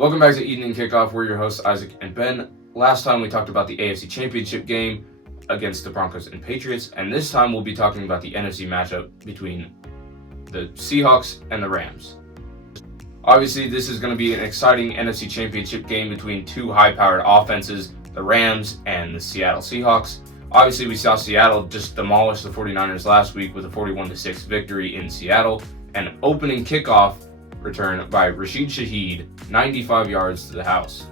Welcome back to Evening Kickoff. We're your hosts, Isaac and Ben. Last time we talked about the AFC Championship game against the Broncos and Patriots, and this time we'll be talking about the NFC matchup between the Seahawks and the Rams. Obviously, this is going to be an exciting NFC Championship game between two high-powered offenses, the Rams and the Seattle Seahawks. Obviously, we saw Seattle just demolish the 49ers last week with a 41-6 victory in Seattle, and opening kickoff return by Rashid Shaheed, 95 yards to the house.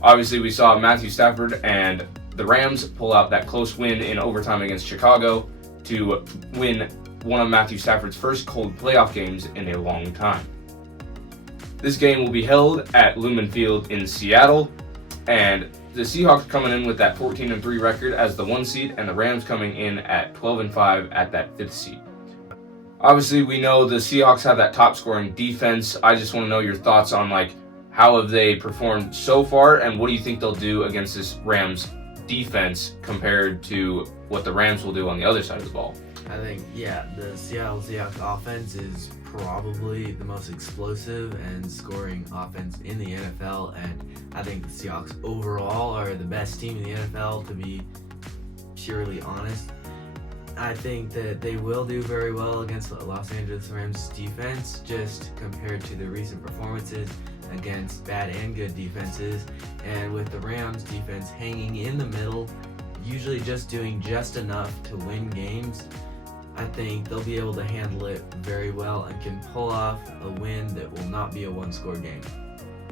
Obviously, we saw Matthew Stafford and the Rams pull out that close win in overtime against Chicago to win one of Matthew Stafford's first cold playoff games in a long time. This game will be held at Lumen Field in Seattle, and the Seahawks coming in with that 14-3 record as the 1 seed, and the Rams coming in at 12-5 at that 5th seed. Obviously, we know the Seahawks have that top-scoring defense. I just want to know your thoughts on how have they performed so far, and what do you think they'll do against this Rams defense compared to what the Rams will do on the other side of the ball? I think, the Seattle Seahawks offense is probably the most explosive and scoring offense in the NFL, and I think the Seahawks overall are the best team in the NFL, to be purely honest. I think that they will do very well against the Los Angeles Rams defense, just compared to the recent performances against bad and good defenses, and with the Rams defense hanging in the middle, usually just doing just enough to win games. I think they'll be able to handle it very well and can pull off a win that will not be a one-score game.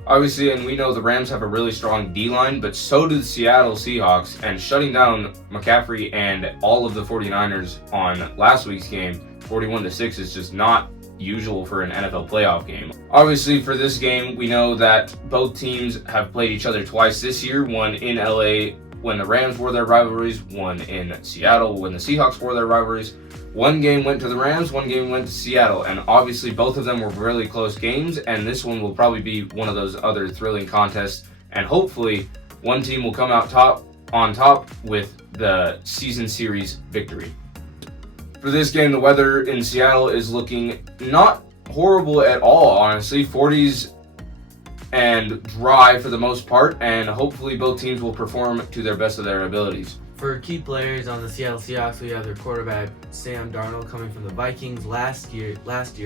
Obviously, and we know the Rams have a really strong D-line, but so do the Seattle Seahawks, and shutting down McCaffrey and all of the 49ers on last week's game, 41-6, is just not usual for an NFL playoff game. Obviously, for this game, we know that both teams have played each other twice this year, one in LA when the Rams wore their rivalries, one in Seattle when the Seahawks wore their rivalries. One game went to the Rams, one game went to Seattle, and obviously both of them were really close games, and this one will probably be one of those other thrilling contests, and hopefully one team will come out on top with the season series victory. For this game, the weather in Seattle is looking not horrible at all, honestly. 40s and dry for the most part, and hopefully both teams will perform to their best of their abilities. For key players on the Seattle Seahawks, we have their quarterback Sam Darnold coming from the Vikings. Last year,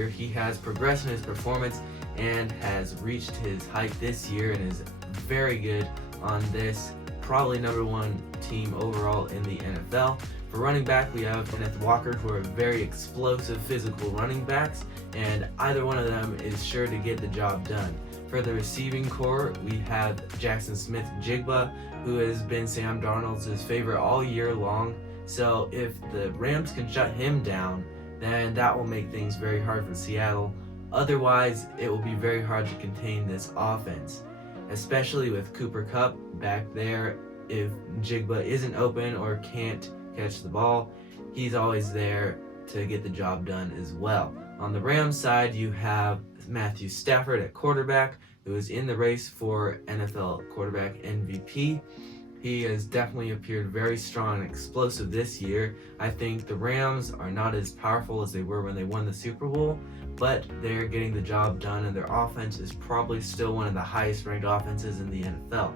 he has progressed in his performance and has reached his height this year and is very good on this probably number one team overall in the NFL. For running back, we have Kenneth Walker, who are very explosive physical running backs, and either one of them is sure to get the job done. For the receiving core, we have Jackson Smith-Jigba, who has been Sam Darnold's favorite all year long. So if the Rams can shut him down, then that will make things very hard for Seattle. Otherwise, it will be very hard to contain this offense, especially with Cooper Kupp back there. If Jigba isn't open or can't catch the ball, he's always there to get the job done as well. On the Rams side, you have Matthew Stafford at quarterback, who is in the race for NFL quarterback MVP. He has definitely appeared very strong and explosive this year. I think the Rams are not as powerful as they were when they won the Super Bowl, but they're getting the job done, and their offense is probably still one of the highest ranked offenses in the NFL.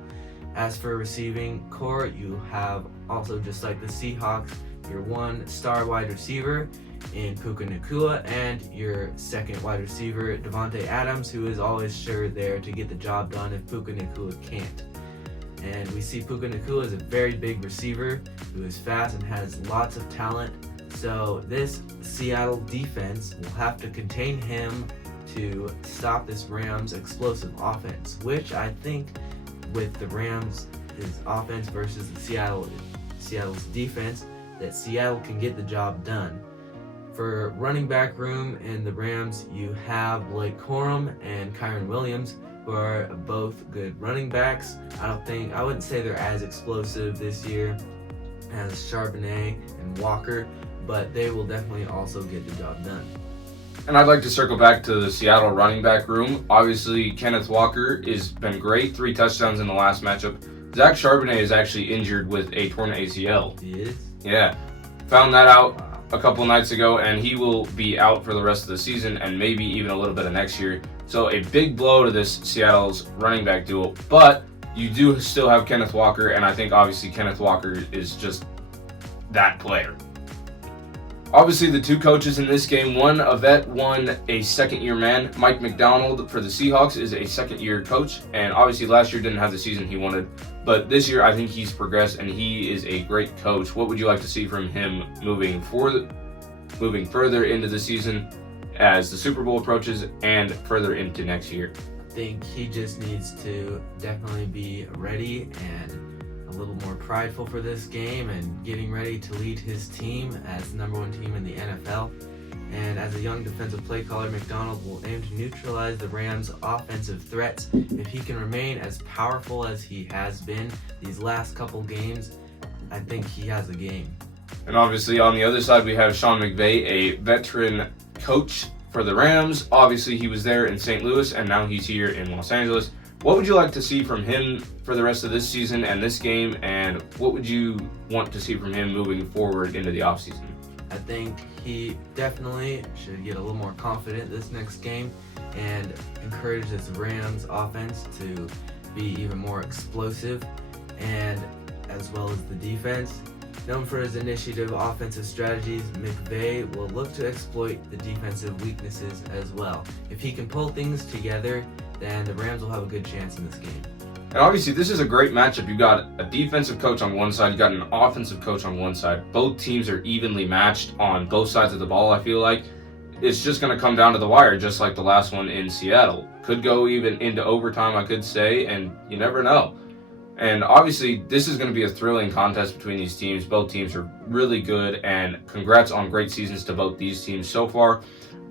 As for receiving core, you have also, just like the Seahawks, your one star wide receiver in Puka Nacua, and your second wide receiver, Devontae Adams, who is always sure there to get the job done if Puka Nacua can't. And we see Puka Nacua as a very big receiver who is fast and has lots of talent. So this Seattle defense will have to contain him to stop this Rams explosive offense, which I think with the Rams' offense versus the Seattle's defense, that Seattle can get the job done. For running back room in the Rams, you have Blake Corum and Kyron Williams, who are both good running backs. I wouldn't say they're as explosive this year as Charbonnet and Walker, but they will definitely also get the job done. And I'd like to circle back to the Seattle running back room. Obviously, Kenneth Walker has been great, 3 touchdowns in the last matchup. Zach Charbonnet is actually injured with a torn ACL. He is? Yeah. Found that out a couple nights ago, and he will be out for the rest of the season and maybe even a little bit of next year. So a big blow to this Seattle's running back duo. But you do still have Kenneth Walker, and I think obviously Kenneth Walker is just that player. Obviously, the two coaches in this game, one a vet, one a second-year man. Mike McDonald for the Seahawks is a second-year coach, and obviously last year didn't have the season he wanted. But this year, I think he's progressed, and he is a great coach. What would you like to see from him moving further into the season as the Super Bowl approaches and further into next year? I think he just needs to definitely be ready and a little more prideful for this game and getting ready to lead his team as the number one team in the NFL. And as a young defensive play caller, McDonald will aim to neutralize the Rams' offensive threats. If he can remain as powerful as he has been these last couple games, I think he has a game. And obviously on the other side, we have Sean McVay, a veteran coach for the Rams. Obviously he was there in St. Louis, and now he's here in Los Angeles. What would you like to see from him for the rest of this season and this game, and what would you want to see from him moving forward into the offseason? I think he definitely should get a little more confident this next game and encourage this Rams offense to be even more explosive, and as well as the defense. Known for his initiative offensive strategies, McVay will look to exploit the defensive weaknesses as well. If he can pull things together, then the Rams will have a good chance in this game. And obviously this is a great matchup. You got a defensive coach on one side, you got an offensive coach on one side. Both teams are evenly matched on both sides of the ball, I feel like. It's just going to come down to the wire, just like the last one in Seattle. Could go even into overtime, I could say, and you never know. And obviously, this is going to be a thrilling contest between these teams. Both teams are really good, and congrats on great seasons to both these teams so far.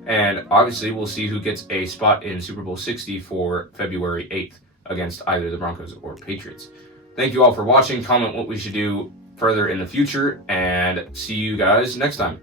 And obviously, we'll see who gets a spot in Super Bowl 60 for February 8th against either the Broncos or Patriots. Thank you all for watching. Comment what we should do further in the future, and see you guys next time.